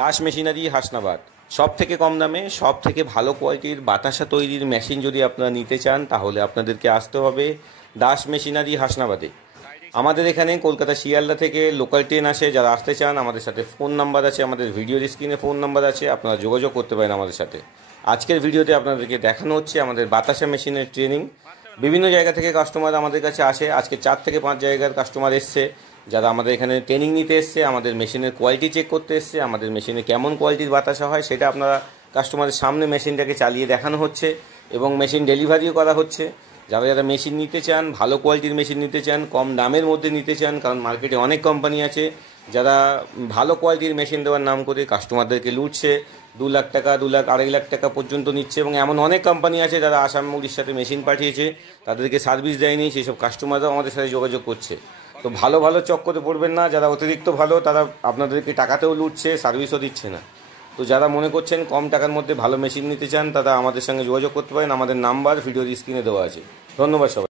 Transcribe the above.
Das machinery Hasnabad. সব থেকে কম দামে সব থেকে ভালো কোয়ালিটির বাতাসা তৈরির মেশিন যদি আপনারা নিতে চান তাহলে আপনাদেরকে আসতে হবে দাস মেশিনারি হাসনাবাদে। আমাদের এখানে কলকাতা শিয়ালদা থেকে লোকাল ট্রেন আসে। যারা আসতে চান আমাদের সাথে ফোন নাম্বার আছে, আমাদের ভিডিওর স্ক্রিনে ফোন নাম্বার আছে, আপনারা যোগাযোগ করতে পারেন আমাদের সাথে। আজকের ভিডিওতে আপনাদেরকে দেখানো হচ্ছে আমাদের বাতাসা মেশিনের ট্রেনিং। বিভিন্ন জায়গা থেকে কাস্টমার আমাদের কাছে আসে। আজকে 4 থেকে 5 জায়গার কাস্টমার এসছে যারা আমাদের এখানে ট্রেনিং নিতে এসছে, আমাদের মেশিনের কোয়ালিটি চেক করতে এসছে। আমাদের মেশিনে কেমন কোয়ালিটির বাতাসা হয় সেটা আপনারা কাস্টমারের সামনে মেশিনটাকে চালিয়ে দেখানো হচ্ছে এবং মেশিন ডেলিভারিও করা হচ্ছে। যারা যারা মেশিন নিতে চান, ভালো কোয়ালিটির মেশিন নিতে চান, কম দামের মধ্যে নিতে চান, কারণ মার্কেটে অনেক কোম্পানি আছে যারা ভালো কোয়ালিটির মেশিন দেওয়ার নাম করে কাস্টমারদেরকে লুটছে। 2 লাখ টাকা, 2 লাখ, 2.5 লাখ টাকা পর্যন্ত নিচ্ছে এবং এমন অনেক কোম্পানি আছে যারা আসাম উড়িষ্যাতে মেশিন পাঠিয়েছে, তাদেরকে সার্ভিস দেয়নি, সেসব কাস্টমাররাও আমাদের সাথে যোগাযোগ করছে। তো ভালো ভালো চক্করে পড়বেন না। যারা অতিরিক্ত ভালো তারা আপনাদেরকে টাকাতেও লুটছে, সার্ভিসও দিচ্ছে না। তো যারা মনে করছেন কম টাকার মধ্যে ভালো মেশিন নিতে চান তারা আমাদের সঙ্গে যোগাযোগ করতে পারেন। আমাদের নাম্বার ভিডিওর স্ক্রিনে দেওয়া আছে। ধন্যবাদ সবাই।